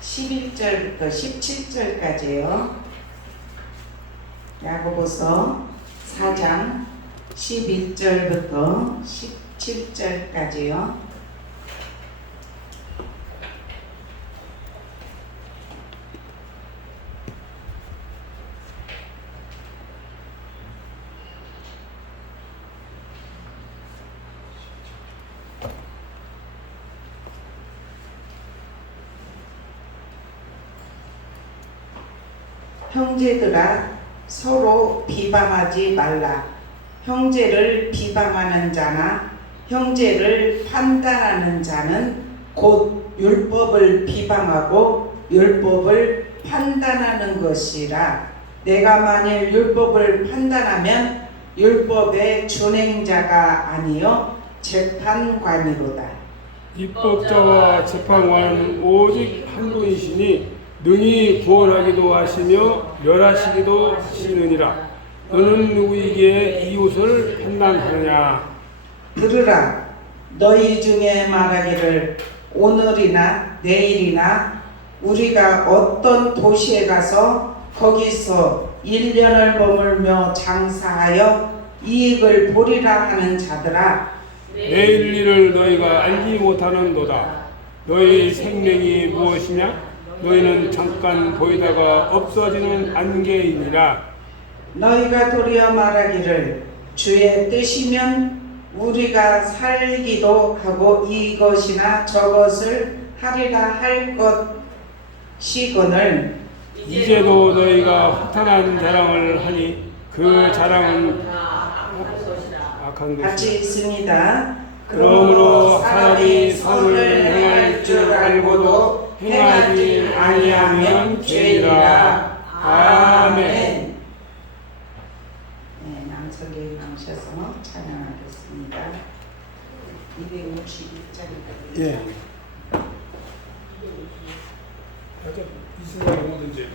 11절부터 17절까지요. 야고보서 4장 11절부터 17절까지요. 형제들아 서로 비방하지 말라. 형제를 비방하는 자나 형제를 판단하는 자는 곧 율법을 비방하고 율법을 판단하는 것이라. 내가 만일 율법을 판단하면 율법의 준행자가 아니요 재판관이로다. 입법자와 재판관은 오직 한 분이시니 능히 구원하기도 하시며 멸하시기도 하시느니라. 너는 누구에게 이웃을 판단하느냐? 들으라. 너희 중에 말하기를 오늘이나 내일이나 우리가 어떤 도시에 가서 거기서 1년을 머물며 장사하여 이익을 보리라 하는 자들아, 내일 일을 너희가 알지 못하는도다. 너희 생명이 무엇이냐? 너희는 잠깐 보이다가 없어지는 안개이니라. 너희가 도리어 말하기를 주의 뜻이면 우리가 살기도 하고 이것이나 저것을 하리라 할 것이거늘 이제도 너희가 허탄한 자랑을 하니 그 자랑은 악한 같이 것이다. 있습니다. 그러므로 사람이 선을 행할 줄 알고도 행하지 아니하면 죄이라. 아멘. 네, 남성계 나오셔서 찬양하겠습니다. 251장입니다. 예. 이 순간에 뭐든지.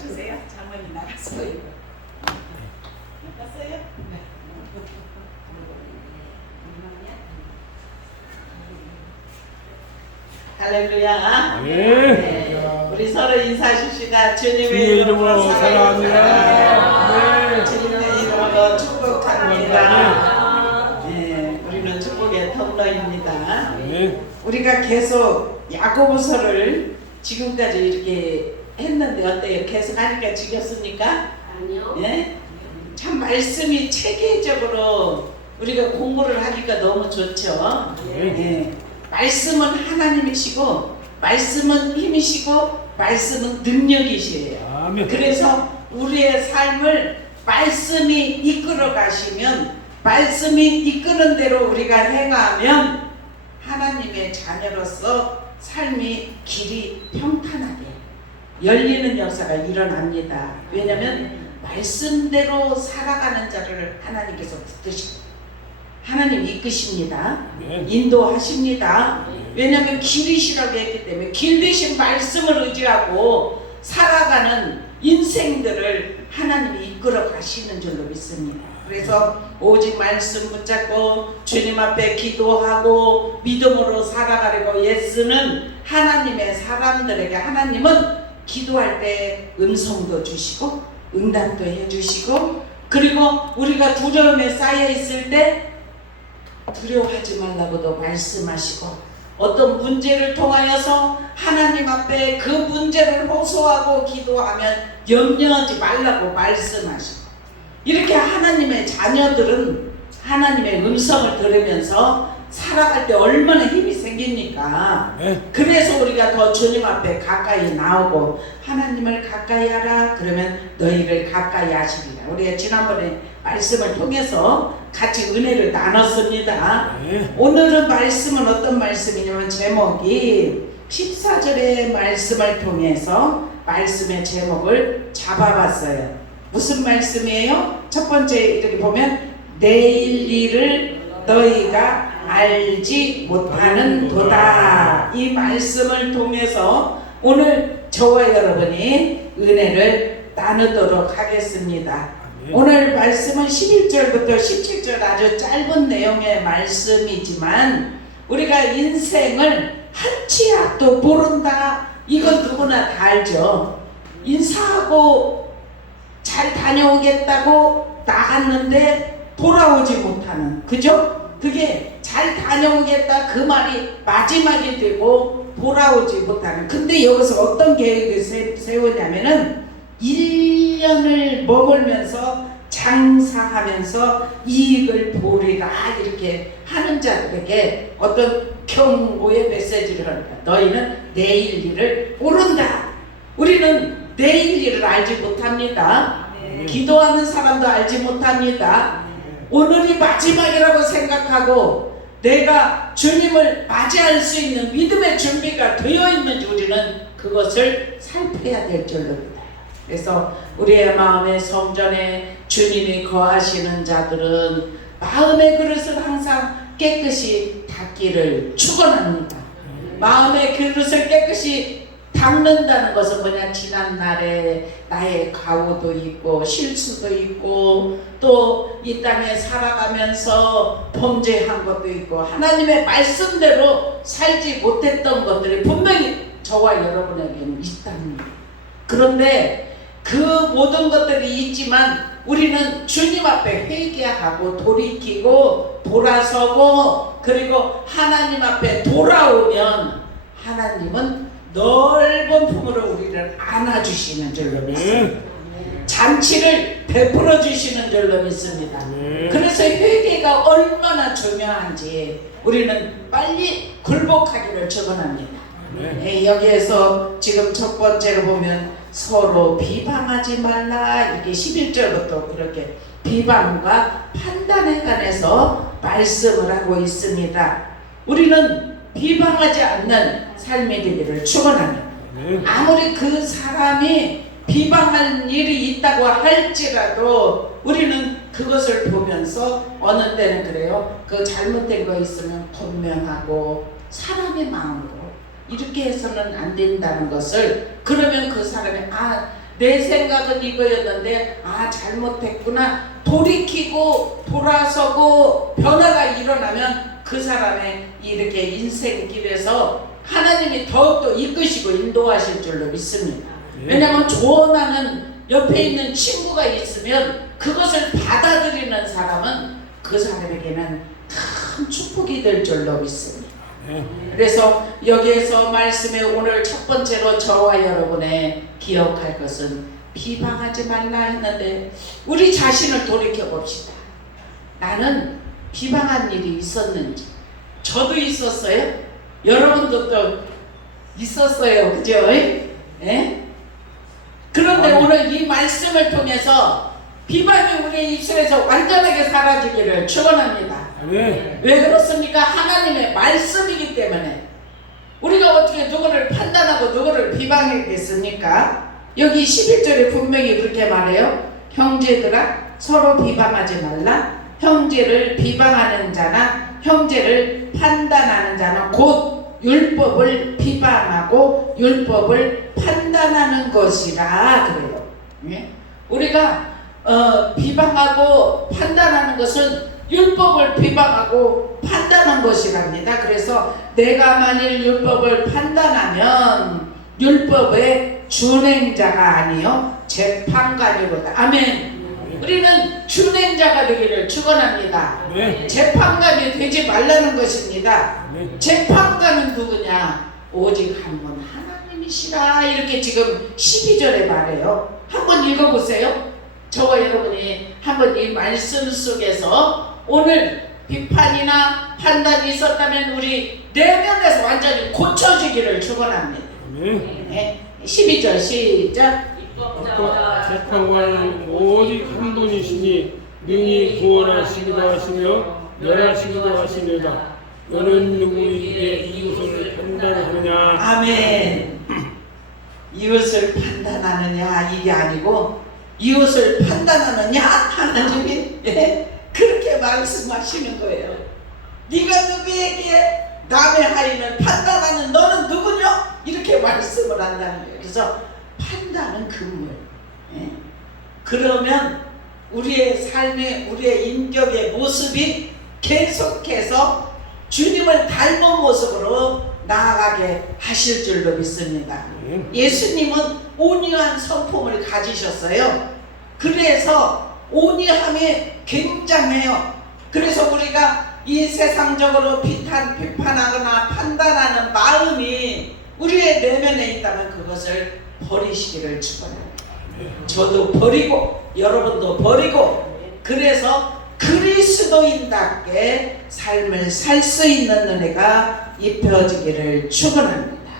나가주세요. 장모님 나갔어요. 나갔어요? 네. 할렐루야. 네. 우리 서로 인사하십시다. 주님의 주님의 이름으로 이름으로 사랑합니다. 네. 주님의 이름으로 축복합니다. 네, 우리는 축복의 통로입니다. 네. 우리가 계속 야고보서를 지금까지 이렇게 했는데 어때요? 계속 하니까 지겹습니까? 아니요. 네? 참 말씀이 체계적으로 우리가 공부를 하니까 너무 좋죠. 네. 말씀은 하나님이시고 말씀은 힘이시고 말씀은 능력이시에요. 아멘. 그래서 우리의 삶을 말씀이 이끌어 가시면 말씀이 이끄는 대로 우리가 행하면 하나님의 자녀로서 삶이 길이 평탄하게 열리는 역사가 일어납니다. 왜냐하면 말씀대로 살아가는 자를 하나님께서 붙드시고 하나님 이끄십니다. 네. 인도하십니다. 왜냐하면 길이시라고 했기 때문에 길 대신 말씀을 의지하고 살아가는 인생들을 하나님이 이끌어 가시는 줄로 믿습니다. 그래서 오직 말씀 붙잡고 주님 앞에 기도하고 믿음으로 살아가려고 애쓰는 하나님의 사람들에게 하나님은 기도할 때 음성도 주시고 응답도 해주시고 그리고 우리가 두려움에 쌓여 있을 때 두려워하지 말라고도 말씀하시고 어떤 문제를 통하여서 하나님 앞에 그 문제를 호소하고 기도하면 염려하지 말라고 말씀하시고 이렇게 하나님의 자녀들은 하나님의 음성을 들으면서 살아갈 때 얼마나 힘이 생깁니까? 네. 그래서 우리가 더 주님 앞에 가까이 나오고 하나님을 가까이 하라 그러면 너희를 가까이 하시리라. 우리가 지난번에 말씀을 통해서 같이 은혜를 나눴습니다. 네. 오늘은 말씀은 어떤 말씀이냐면 제목이 14절의 말씀을 통해서 말씀의 제목을 잡아봤어요. 무슨 말씀이에요? 첫 번째 이렇게 보면 내일 일을 너희가 알지 못하는 도다. 이 말씀을 통해서 오늘 저와 여러분이 은혜를 나누도록 하겠습니다. 오늘 말씀은 11절부터 17절 아주 짧은 내용의 말씀이지만 우리가 인생을 한 치 앞도 모른다. 이건 누구나 다 알죠. 인사하고 잘 다녀오겠다고 나갔는데 돌아오지 못하는, 그죠? 그게 잘 다녀오겠다 그 말이 마지막이 되고 돌아오지 못하는. 근데 여기서 어떤 계획을 세우냐면은 1년을 머물면서 장사하면서 이익을 보리라 이렇게 하는 자들에게 어떤 경고의 메시지를 합니다. 너희는 내일 일을 모른다. 우리는 내일 일을 알지 못합니다. 기도하는 사람도 알지 못합니다. 오늘이 마지막이라고 생각하고 내가 주님을 맞이할 수 있는 믿음의 준비가 되어 있는지 우리는 그것을 살펴야 될 줄로 믿어요. 그래서 우리의 마음의 성전에 주님이 거하시는 자들은 마음의 그릇을 항상 깨끗이 닦기를 축원합니다. 마음의 그릇을 깨끗이 닦는다는 것은 뭐냐? 지난 날에 나의 가오도 있고 실수도 있고 또 이 땅에 살아가면서 범죄한 것도 있고 하나님의 말씀대로 살지 못했던 것들이 분명히 저와 여러분에게는 있답니다. 그런데 그 모든 것들이 있지만 우리는 주님 앞에 회개하고 돌이키고 돌아서고 그리고 하나님 앞에 돌아오면 하나님은 넓은 품으로 우리를 안아주시는 줄로 믿습니다. 잔치를 베풀어 주시는 줄로 믿습니다. 그래서 회개가 얼마나 중요한지 우리는 빨리 굴복하기를 축원합니다. 여기에서 지금 첫 번째로 보면 서로 비방하지 말라 이렇게 11절부터 그렇게 비방과 판단에 관해서 말씀을 하고 있습니다. 우리는 비방하지 않는 삶이 되기를 축원합니다. 아무리 그 사람이 비방할 일이 있다고 할지라도 우리는 그것을 보면서 어느 때는 그래요. 그 잘못된 거 있으면 권면하고 사람의 마음으로 이렇게 해서는 안 된다는 것을 그러면 그 사람이 내 생각은 이거였는데 잘못했구나 돌이키고 돌아서고 변화가 일어나면 그 사람의 이렇게 인생길에서 하나님이 더욱더 이끄시고 인도하실 줄로 믿습니다. 왜냐하면 조언하는 옆에 있는 친구가 있으면 그것을 받아들이는 사람은 그 사람에게는 큰 축복이 될 줄로 믿습니다. 그래서 여기에서 말씀에 오늘 첫 번째로 저와 여러분의 기억할 것은 비방하지 말라 했는데 우리 자신을 돌이켜 봅시다. 나는 비방한 일이 있었는지. 저도 있었어요. 여러분들도 있었어요. 그죠? 예? 그런데 오늘 이 말씀을 통해서 비방이 우리 입술에서 완전하게 사라지기를 축원합니다. 왜 그렇습니까? 하나님의 말씀이기 때문에. 우리가 어떻게 누구를 판단하고 누구를 비방하겠습니까? 여기 11절에 분명히 그렇게 말해요. 형제들아 서로 비방하지 말라. 형제를 비방하는 자나 형제를 판단하는 자는 곧 율법을 비방하고 율법을 판단하는 것이라 그래요. 우리가 비방하고 판단하는 것은 율법을 비방하고 판단한 것이랍니다. 그래서 내가 만일 율법을 판단하면 율법의 준행자가 아니요 재판관이로다. 아멘. 우리는 준행자가 되기를 축원합니다. 재판관이 되지 말라는 것입니다. 재판관은 누구냐? 오직 한 분 하나님이시라. 이렇게 지금 12절에 말해요. 한번 읽어보세요. 저와 여러분이 한번 이 말씀 속에서 오늘 비판이나 판단이 있었다면 우리 내면에서 완전히 고쳐지기를 축원합니다. 12절 시작. 재판관은 오직 한 분이시니 능히 구원하시기도 하시며 멸하시기도 하시느라. 너는 누구에게 이웃을 판단하느냐? 아멘. 이웃을 판단하느냐 이게 아니고 이웃을 판단하느냐 하나님이 그렇게 말씀하시는 거예요. 네가 누구에게 남의 하인을 판단하는 너는 누구냐? 이렇게 말씀을 한다는 거예요. 그래서 판단은 금물. 그러면 우리의 삶의 우리의 인격의 모습이 계속해서 주님을 닮은 모습으로 나아가게 하실 줄로 믿습니다. 예수님은 온유한 성품을 가지셨어요. 그래서 온유함이 굉장해요. 그래서 우리가 이 세상적으로 비판하거나 판단하는 마음이 우리의 내면에 있다면 그것을 버리시기를 축원합니다. 저도 버리고 여러분도 버리고 그래서 그리스도인답게 삶을 살 수 있는 은혜가 입혀지기를 축원합니다.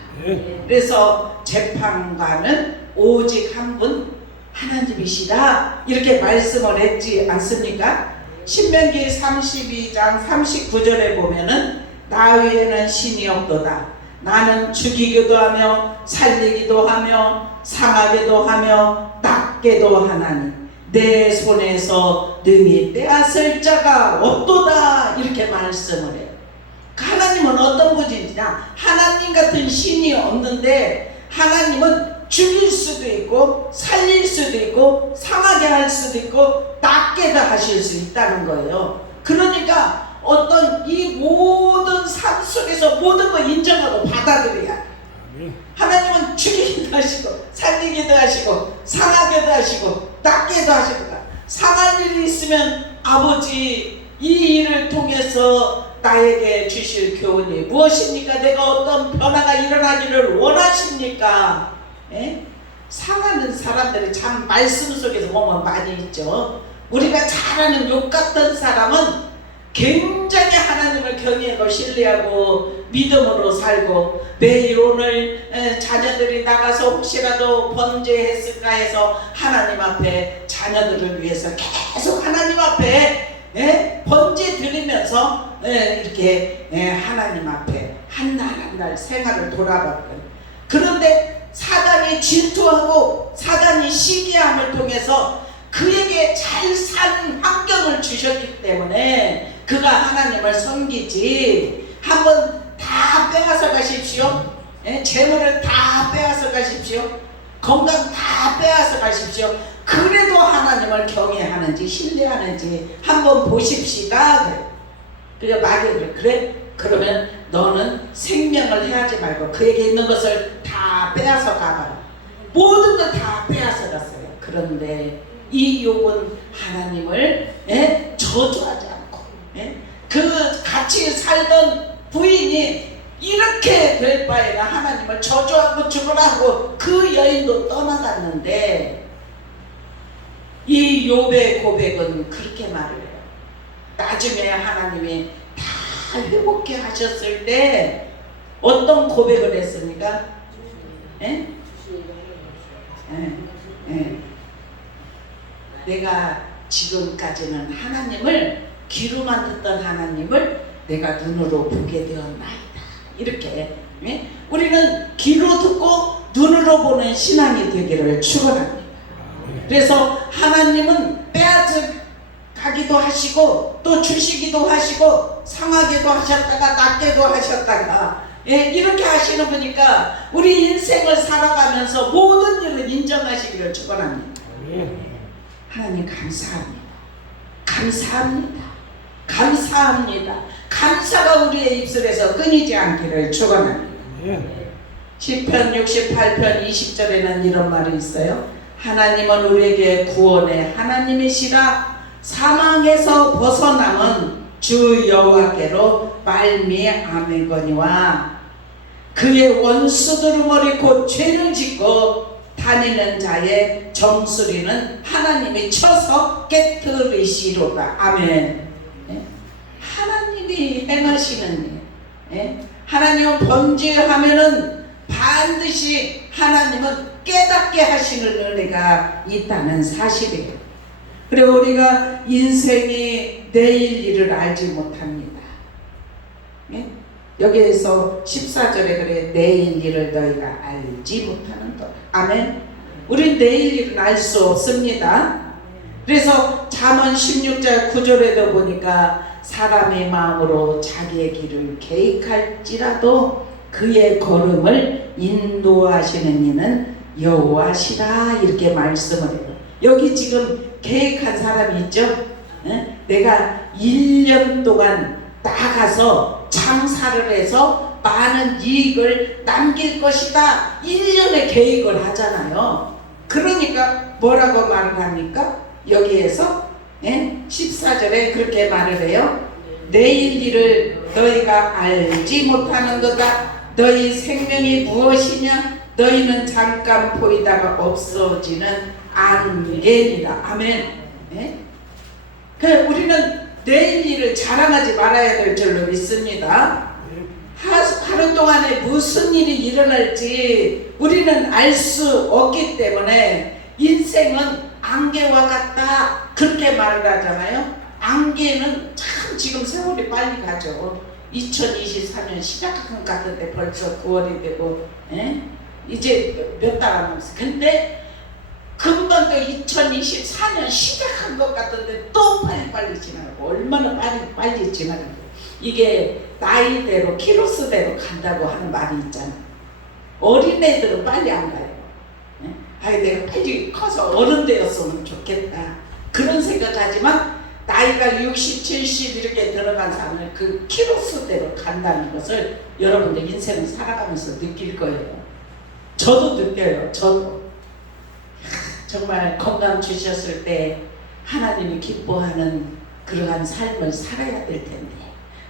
그래서 재판관은 오직 한 분 하나님이시라 이렇게 말씀을 했지 않습니까? 신명기 32장 39절에 보면은 나 외에는 신이 없도다. 나는 죽이기도 하며 살리기도 하며 상하게도 하며 낫게도 하나니 내 손에서 능히 빼앗을 자가 없도다 이렇게 말씀을 해요. 하나님은 어떤 분이냐? 하나님 같은 신이 없는데 하나님은 죽일 수도 있고 살릴 수도 있고 상하게 할 수도 있고 낫게도 하실 수 있다는 거예요. 그러니까 어떤 이 모든 삶 속에서 모든 걸 인정하고 받아들여야 돼. 하나님은 죽이기도 하시고 살리기도 하시고 상하게도 하시고 낫게도 하시고 상할 일이 있으면 아버지 이 일을 통해서 나에게 주실 교훈이 무엇입니까? 내가 어떤 변화가 일어나기를 원하십니까? 상하는 사람들이 참 말씀 속에서 보면 많이 있죠. 우리가 잘 아는 욥 같은 사람은 굉장히 하나님을 경외하고 신뢰하고 믿음으로 살고 매일 오늘 자녀들이 나가서 혹시라도 번제했을까 해서 하나님 앞에 자녀들을 위해서 계속 하나님 앞에 번제 드리면서 이렇게 하나님 앞에 한 날 한 날 생활을 돌아봤거든요. 그런데 사단이 질투하고 사단이 시기함을 통해서 그에게 잘 사는 환경을 주셨기 때문에 그가 하나님을 섬기지. 한번 다 빼앗아 가십시오. 재물을 다 빼앗아 가십시오. 건강 다 빼앗아 가십시오. 그래도 하나님을 경외하는지 신뢰하는지 한번 보십시다. 그래. 그게 말이 그래? 그러면 너는 생명을 해하지 말고 그에게 있는 것을 다 빼앗아 가봐라. 모든 걸 다 빼앗아 갔어요. 그런데 이 욥은 하나님을 저주하지 않고 그 같이 살던 부인이 이렇게 될 바에는 하나님을 저주하고 죽으라고 그 여인도 떠나갔는데 이 욥의 고백은 그렇게 말을 해요. 나중에 하나님이 다 회복해 하셨을 때 어떤 고백을 했습니까? 내가 지금까지는 하나님을 귀로만 듣던 하나님을 내가 눈으로 보게 되었나이다. 이렇게 우리는 귀로 듣고 눈으로 보는 신앙이 되기를 축원합니다. 그래서 하나님은 빼앗아 가기도 하시고 또 주시기도 하시고 상하게도 하셨다가 낮게도 하셨다가 이렇게 하시는 분이니까 우리 인생을 살아가면서 모든 일을 인정하시기를 축원합니다. 하나님 감사합니다. 감사합니다. 감사합니다. 감사가 우리의 입술에서 끊이지 않기를 축원합니다. 시편 68편 20절에는 이런 말이 있어요. 하나님은 우리에게 구원의 하나님이시라. 사망에서 벗어남은 주 여호와께로 말미암으거니와 그의 원수들을 머리고 죄를 짓고 다니는 자의 정수리는 하나님이 쳐서 깨뜨리시로다. 아멘. 하나님이 행하시는 일. 하나님은 범죄하면은 반드시 하나님은 깨닫게 하시는 은혜가 있다는 사실이에요. 그리고 우리가 인생이 내일 일을 알지 못합니다. 여기에서 14절에 그래 내일 일을 너희가 알지 못하는도다. 아멘. 우리 내일 일은 알 수 없습니다. 그래서 잠언 16절 9절에도 보니까 사람의 마음으로 자기의 길을 계획할지라도 그의 걸음을 인도하시는 이는 여호와시라. 이렇게 말씀을 해요. 여기 지금 계획한 사람이 있죠? 내가 1년 동안 나가서 장사를 해서 많은 이익을 남길 것이다. 1년의 계획을 하잖아요. 그러니까 뭐라고 말을 합니까? 여기에서 14절에 그렇게 말을 해요. 내일 일을 너희가 알지 못하는도다. 너희 생명이 무엇이냐? 너희는 잠깐 보이다가 없어지는 안개니라. 아멘. 우리는 내일 일을 자랑하지 말아야 될 줄로 믿습니다. 하루 동안에 무슨 일이 일어날지 우리는 알 수 없기 때문에 인생은 안개와 같다. 그렇게 말을 하잖아요. 안개는 참 지금 세월이 빨리 가죠. 2024년 시작한 것 같은데 벌써 9월이 되고 이제 몇 달 안 남았어요. 근데 금방 또 2024년 시작한 것 같은데 또 빨리 지나가고 얼마나 빨리 지나가고 이게 나이대로 키로수대로 간다고 하는 말이 있잖아. 어린애들은 빨리 안 가요. 아이 내가 빨리 커서 어른 되었으면 좋겠다 그런 생각하지만 나이가 60, 70 이렇게 들어간 사람은 그 키로수대로 간다는 것을 여러분들 인생을 살아가면서 느낄 거예요. 저도 느껴요. 저도 정말 건강 주셨을 때 하나님이 기뻐하는 그러한 삶을 살아야 될 텐데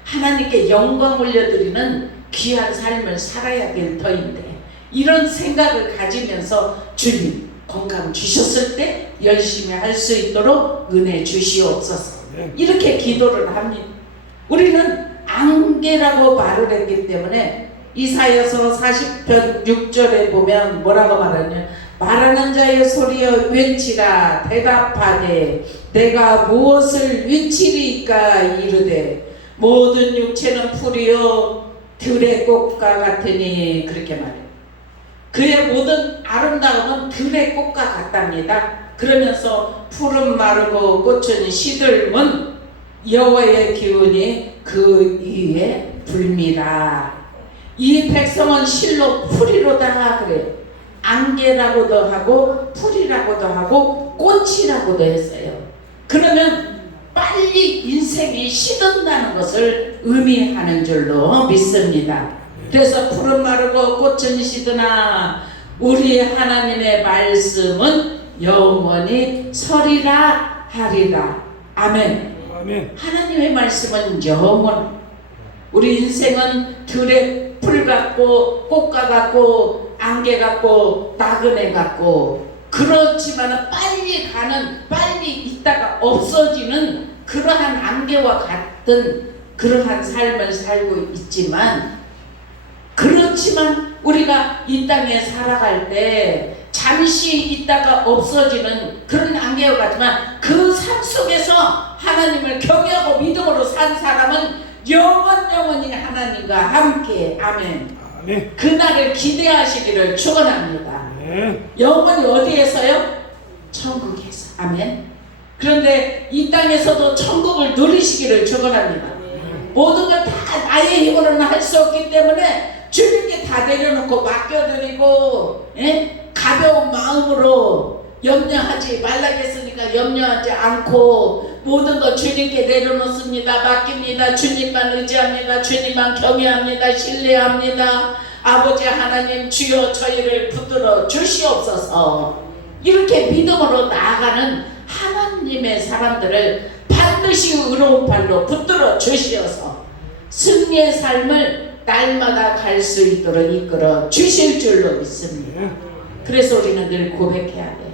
하나님께 영광 올려드리는 귀한 삶을 살아야 될 터인데 이런 생각을 가지면서 주님 건강 주셨을 때 열심히 할 수 있도록 은혜 주시옵소서. 이렇게 기도를 합니다. 우리는 안개라고 말을 했기 때문에 이사야서 40편 6절에 보면 뭐라고 말하냐. 말하는 자의 소리여 외치라. 대답하되 내가 무엇을 외치리까 이르되 모든 육체는 풀이요 들의 꽃과 같으니 그렇게 말해요. 그의 모든 아름다움은 들의 꽃과 같답니다. 그러면서 푸른 마르고 꽃은 시들면 여호와의 기운이 그 위에 불미라. 이 백성은 실로 풀이로다 그래요. 안개라고도 하고 풀이라고도 하고 꽃이라고도 했어요. 그러면 빨리 인생이 시든다는 것을 의미하는 줄로 믿습니다. 그래서 풀은 마르고 꽃은 시드나 우리 하나님의 말씀은 영원히 서리라 하리라. 아멘. 아멘. 하나님의 말씀은 영원. 우리 인생은 들에 풀 같고 꽃과 같고 안개 같고 나그네 같고 그렇지만 빨리 가는, 빨리 있다가 없어지는 그러한 안개와 같은 그러한 삶을 살고 있지만, 그렇지만 우리가 이 땅에 살아갈 때 잠시 있다가 없어지는 그런 안개와 같지만 그 삶 속에서 하나님을 경외하고 믿음으로 산 사람은 영원히 하나님과 함께. 아멘. 아멘. 그날을 기대하시기를 축원합니다. 영원히 어디에서요? 천국에서. 아멘. 그런데 이 땅에서도 천국을 누리시기를 축원합니다. 모든 걸 다 나의 힘으로는 할 수 없기 때문에 주님께 다 내려놓고 맡겨드리고, 가벼운 마음으로 염려하지 말라겠으니까 염려하지 않고 모든 것 주님께 내려놓습니다. 맡깁니다. 주님만 의지합니다. 주님만 경외합니다. 신뢰합니다. 아버지 하나님, 주여 저희를 붙들어 주시옵소서. 이렇게 믿음으로 나아가는 하나님의 사람들을 반드시 의로운 발로 붙들어 주시어서 승리의 삶을 날마다 갈 수 있도록 이끌어 주실 줄로 믿습니다. 그래서 우리는 늘 고백해야 돼요.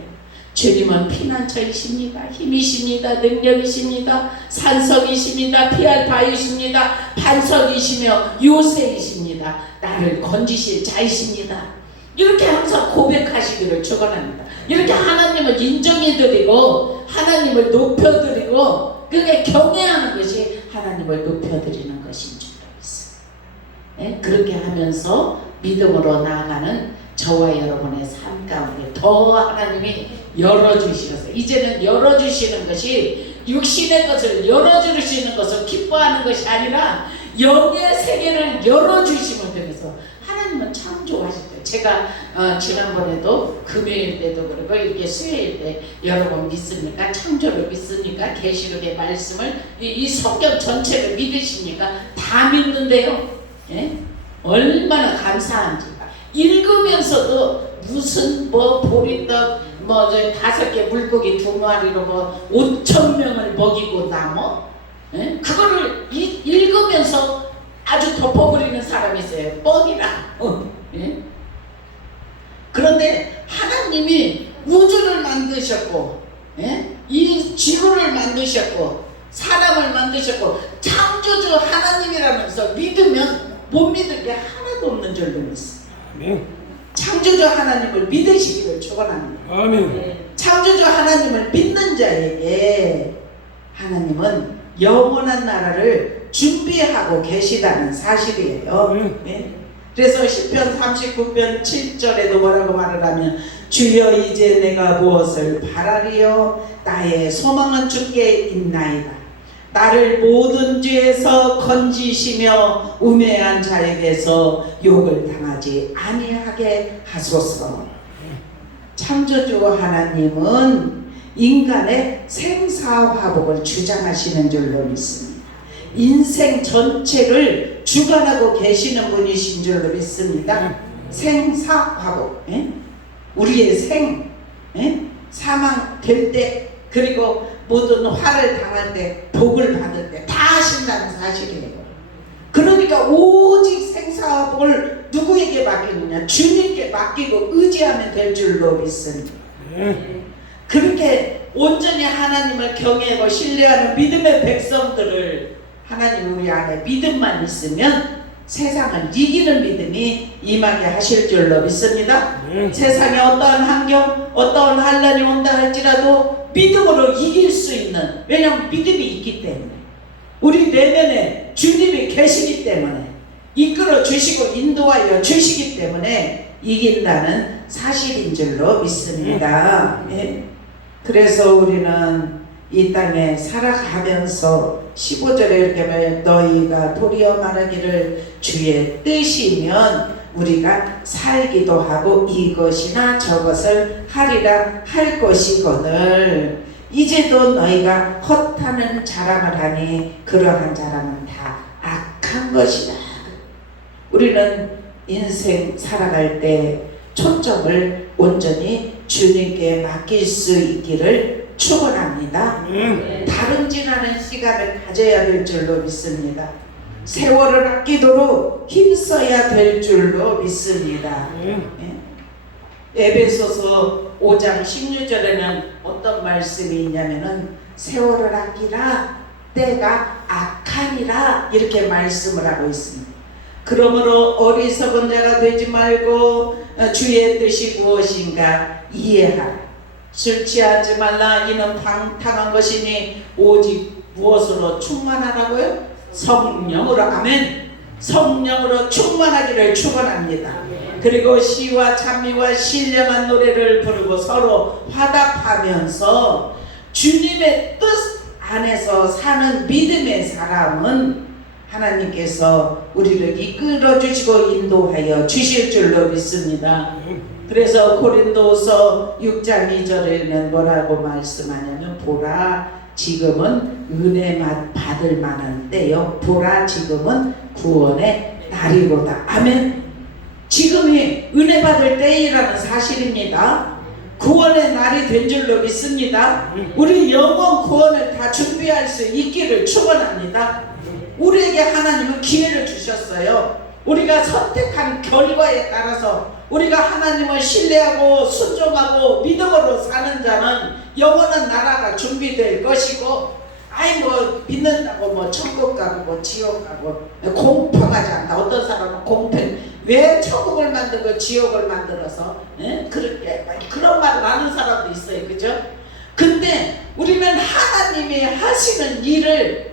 주님은 피난처이십니다. 힘이십니다. 능력이십니다. 산성이십니다. 피할 바위십니다. 반석이시며 요새이십니다. 나를 건지실 자이십니다. 이렇게 항상 고백하시기를 축원합니다. 이렇게 하나님을 인정해드리고 하나님을 높여드리고 그게 경외하는 것이 하나님을 높여드리는 것인 줄로 믿습니다. 그렇게 하면서 믿음으로 나아가는 저와 여러분의 삶 가운데 더 하나님이 열어주시어서, 이제는 열어주시는 것이 육신의 것을 열어주시는 것을 기뻐하는 것이 아니라 영의 세계를 열어주시면 되면서 하나님은 창조하실 때, 제가 지난번에도 금요일 때도 그러고 이렇게 수요일 때 여러분 믿습니까? 창조를 믿습니까? 계시록의 말씀을 이 성경 전체를 믿으십니까? 다 믿는데요. 얼마나 감사한지. 읽으면서도 무슨 보리떡 저 5개 물고기 2마리로 5,000명을 먹이고 나무, 그거를 읽으면서 아주 덮어버리는 사람이 있어요. 뻥이라. 그런데 하나님이 우주를 만드셨고, 이 지구를 만드셨고, 사람을 만드셨고, 창조주 하나님이라면서 믿으면 못 믿을 게 하나도 없는 줄로 믿습니다. 창조주 하나님을 믿으시기를 축원합니다. 아멘. 창조주 하나님을 믿는 자에게 하나님은 영원한 나라를 준비하고 계시다는 사실이에요. 그래서 시편 39편 7절에도 뭐라고 말을 하면, 주여 이제 내가 무엇을 바라리요? 나의 소망은 주께 있나이다. 나를 모든 죄에서 건지시며 우매한 자에게서 욕을 당하지 아니하게 하소서. 창조주 하나님은 인간의 생사화복을 주장하시는 줄로 믿습니다. 인생 전체를 주관하고 계시는 분이신 줄로 믿습니다. 생사화복, 우리의 생, 사망 될 때, 그리고 모든 화를 당할 때, 복을 받을 때 다 하신다는 사실이에요. 그러니까 오직 생사화복을 누구에게 맡기느냐? 주님께 맡기고 의지하면 될 줄로 믿습니다. 그렇게 온전히 하나님을 경외하고 신뢰하는 믿음의 백성들을 하나님 우리 안에 믿음만 있으면 세상을 이기는 믿음이 임하게 하실 줄로 믿습니다. 세상에 어떠한 환경, 어떠한 환란이 온다 할지라도 믿음으로 이길 수 있는, 왜냐하면 믿음이 있기 때문에, 우리 내면에 주님이 계시기 때문에, 이끌어 주시고 인도하여 주시기 때문에 이긴다는 사실인 줄로 믿습니다. 그래서 우리는 이 땅에 살아가면서 15절에 이렇게 말해요. 너희가 도리어 말하기를 주의 뜻이면 우리가 살기도 하고 이것이나 저것을 하리라 할 것이거늘 이제도 너희가 헛하는 자랑을 하니 그러한 자랑은 다 악한 것이다. 우리는 인생 살아갈 때 초점을 온전히 주님께 맡길 수 있기를 축원합니다. 다름질하는 시간을 가져야 될 줄로 믿습니다. 세월을 아끼도록 힘써야 될 줄로 믿습니다. 에베소서 5장 16절에는 어떤 말씀이 있냐면은 세월을 아끼라 때가 악하니라 이렇게 말씀을 하고 있습니다. 그러므로 어리석은 자가 되지 말고 주의 뜻이 무엇인가 이해하라. 술 취하지 말라. 이는 방탕한 것이니 오직 무엇으로 충만하라고요? 성령으로. 아멘. 성령으로 충만하기를 축원합니다. 그리고 시와 찬미와 신령한 노래를 부르고 서로 화답하면서 주님의 뜻 안에서 사는 믿음의 사람은 하나님께서 우리를 이끌어 주시고 인도하여 주실 줄로 믿습니다. 그래서 고린도서 6장 2절에는 뭐라고 말씀하냐면 보라 지금은 은혜 받을 만한 때요 보라 지금은 구원의 날이로다. 아멘. 지금이 은혜 받을 때이라는 사실입니다. 구원의 날이 된 줄로 믿습니다. 우리 영원 구원을 다 준비할 수 있기를 축원합니다. 우리에게 하나님은 기회를 주셨어요. 우리가 선택한 결과에 따라서 우리가 하나님을 신뢰하고 순종하고 믿음으로 사는 자는 영원한 나라가 준비될 것이고 아이 뭐 믿는다고 뭐 천국 가고 뭐 지옥 가고 공평하지 않다. 어떤 사람은 공평 왜 천국을 만들고 지옥을 만들어서 그렇게 그런 말을 하는 사람도 있어요. 그죠? 근데 우리는 하나님이 하시는 일을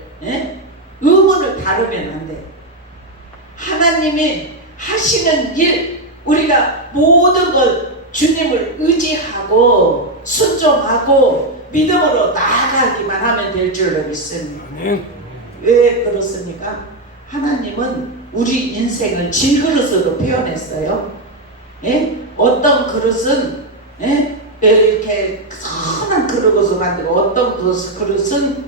의문을 다루면 안 돼. 하나님이 하시는 일 우리가 모든 것 주님을 의지하고 순종하고 믿음으로 나아가기만 하면 될 줄로 믿습니다. 왜 그렇습니까? 하나님은 우리 인생을 질그릇으로 표현했어요. 어떤 그릇은 이렇게 선한 그릇으로 만들고 어떤 그릇은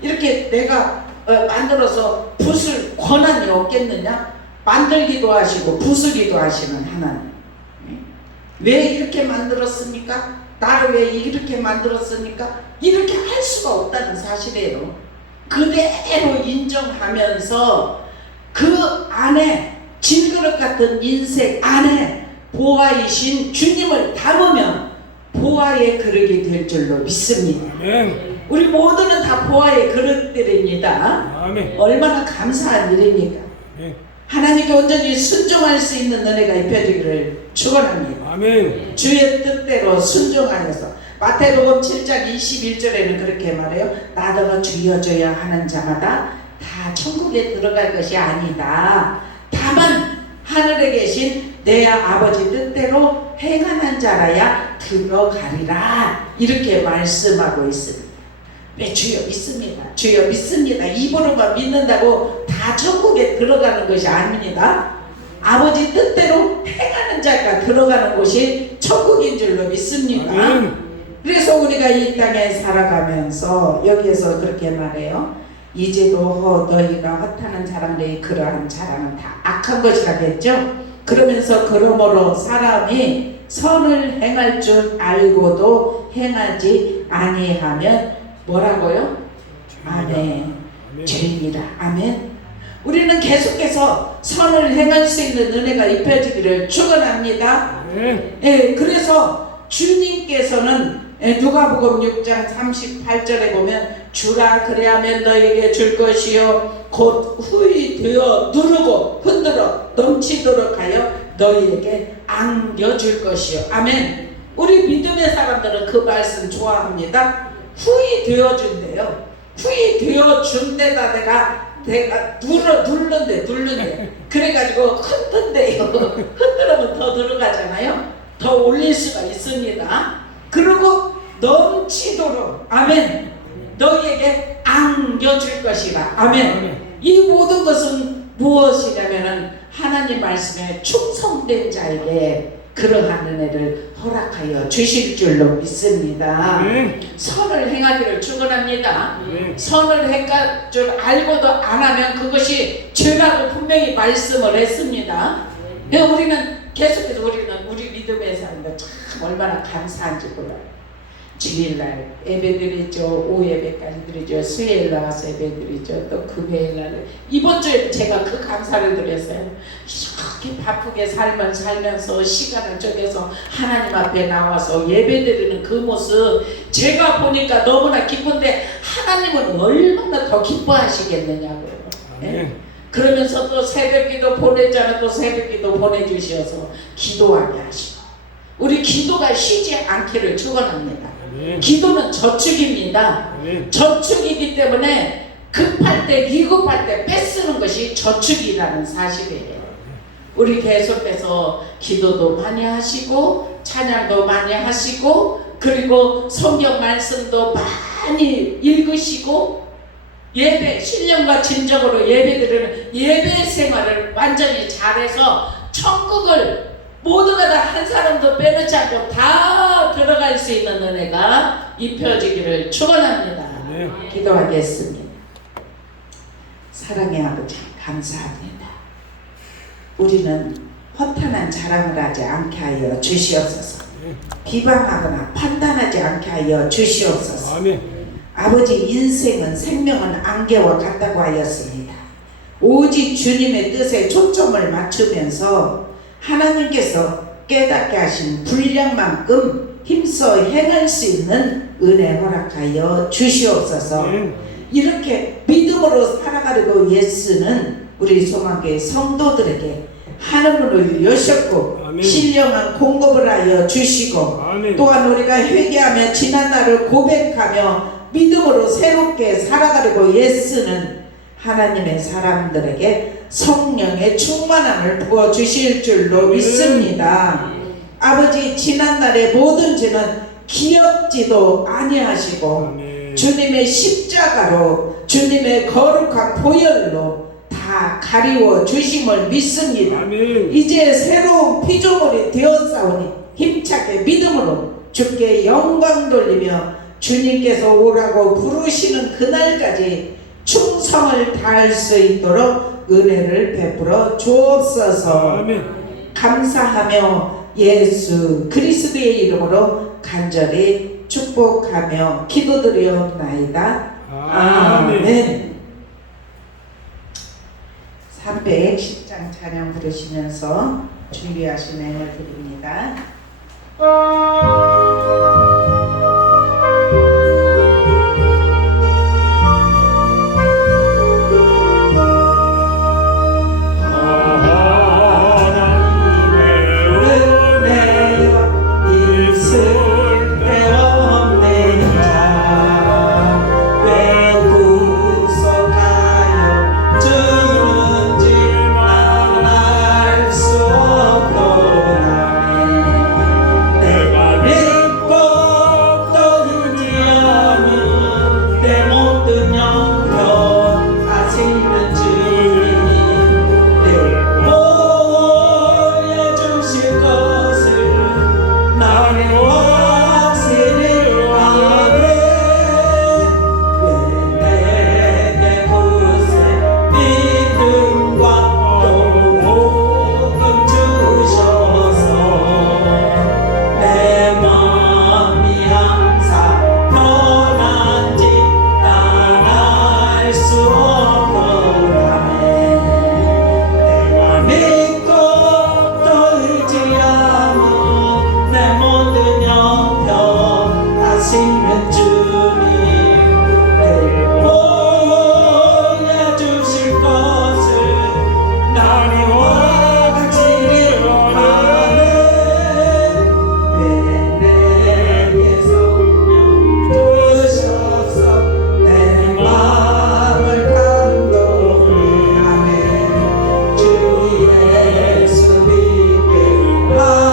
이렇게 내가 만들어서 부술 권한이 없겠느냐? 만들기도 하시고 부수기도 하시는 하나님. 왜 이렇게 만들었습니까? 나를 왜 이렇게 만들었습니까? 이렇게 할 수가 없다는 사실이에요. 그대로 인정하면서 그 안에 질그릇 같은 인생 안에 보화이신 주님을 담으면 보화의 그릇이 될 줄로 믿습니다. 아멘. 우리 모두는 다 보화의 그릇들입니다. 아멘. 얼마나 감사한 일입니까? 하나님께 온전히 순종할 수 있는 은혜가 입혀지기를 축원합니다. 아멘. 주의 뜻대로 순종하여서 마태복음 7장 21절에는 그렇게 말해요. 나더러 주여 주여 하는 자마다 다 천국에 들어갈 것이 아니다. 다만 하늘에 계신 내 아버지 뜻대로 행하는 자라야 들어가리라. 이렇게 말씀하고 있습니다. 네, 주여 믿습니다. 주여 믿습니다. 입으로만 믿는다고 다 천국에 들어가는 것이 아닙니다. 아버지 뜻대로 행하는 자가 들어가는 곳이 천국인 줄로 믿습니다. 그래서 우리가 이 땅에 살아가면서 여기에서 그렇게 말해요. 이제도 너희가 헛하는 자랑들이 그러한 자랑은 다 악한 것이라겠죠. 그러면서 그러므로 사람이 선을 행할 줄 알고도 행하지 아니하면 뭐라고요? 아멘. 죄인이라. 아멘. 우리는 계속해서 선을 행할 수 있는 은혜가 입혀지기를 축원합니다. 그래서 주님께서는 누가복음 6장 38절에 보면 주라 그래야면 너에게 줄 것이요 곧 후히 되어 누르고 흔들어 넘치도록 하여 너희에게 안겨줄 것이요. 아멘. 우리 믿음의 사람들은 그 말씀 좋아합니다. 후히 되어준대요. 후히 되어준데다 내가 누른대. 그래가지고 흔든대요. 흔들으면 더 들어가잖아요. 더 올릴 수가 있습니다. 그리고 넘치도록 아멘. 너희에게 안겨줄 것이라. 아멘. 이 모든 것은 무엇이냐면은 하나님 말씀에 충성된 자에게 그러한 은혜를 허락하여 주실 줄로 믿습니다. 선을 행하기를 축원합니다. 선을 행할 줄 알고도 안 하면 그것이 죄라고 분명히 말씀을 했습니다. 우리는 계속해서 우리 믿음의 삶도 참 얼마나 감사한지 몰라요. 주일날 예배드리죠. 오후 예배까지 드리죠. 수요일 나와서 예배드리죠. 또 금요일날 이번 주에 제가 그 감사를 드렸어요. 이렇게 바쁘게 살면서 시간을 쪼개서 하나님 앞에 나와서 예배드리는 그 모습 제가 보니까 너무나 기쁜데 하나님은 얼마나 더 기뻐하시겠느냐고요. 네? 그러면서 또 새벽기도 보내자는 또 새벽기도 보내주셔서 기도하게 하시고 우리 기도가 쉬지 않기를 축원합니다. 기도는 저축입니다. 저축이기 때문에 급할 때 위급할 때 뺏쓰는 것이 저축이라는 사실이에요. 우리 계속해서 기도도 많이 하시고 찬양도 많이 하시고 그리고 성경 말씀도 많이 읽으시고 예배 신령과 진정으로 예배드리는 예배 생활을 완전히 잘해서 천국을 모두가 다 한 사람도 빼놓지 않고 다 들어갈 수 있는 은혜가 입혀지기를 축원합니다. 기도하겠습니다. 사랑의 아버지 감사합니다. 우리는 허탄한 자랑을 하지 않게 하여 주시옵소서. 비방하거나 판단하지 않게 하여 주시옵소서. 아버지 인생은 생명은 안개와 같다고 하였습니다. 오직 주님의 뜻에 초점을 맞추면서 하나님께서 깨닫게 하신 분량만큼 힘써 행할 수 있는 은혜 허락하여 주시옵소서. 이렇게 믿음으로 살아가려고 예수는 우리 소망교회 성도들에게 하늘문을 여셨고 신령한 공급을 하여 주시고 또한 우리가 회개하며 지난날을 고백하며 믿음으로 새롭게 살아가려고 예수는 하나님의 사람들에게 성령의 충만함을 부어주실 줄로 믿습니다. 아버지 지난날의 모든 죄는 기억지도 아니하시고 주님의 십자가로 주님의 거룩한 보혈로 다 가리워 주심을 믿습니다. 이제 새로운 피조물이 되었사오니 힘차게 믿음으로 주께 영광 돌리며 주님께서 오라고 부르시는 그날까지 충성을 다할 수 있도록 은혜를 베풀어 주옵소서. 감사하며 예수 그리스도의 이름으로 간절히 축복하며 기도드리옵나이다. 아멘. 310장 찬양 부르시면서 준비하신 은혜 드립니다.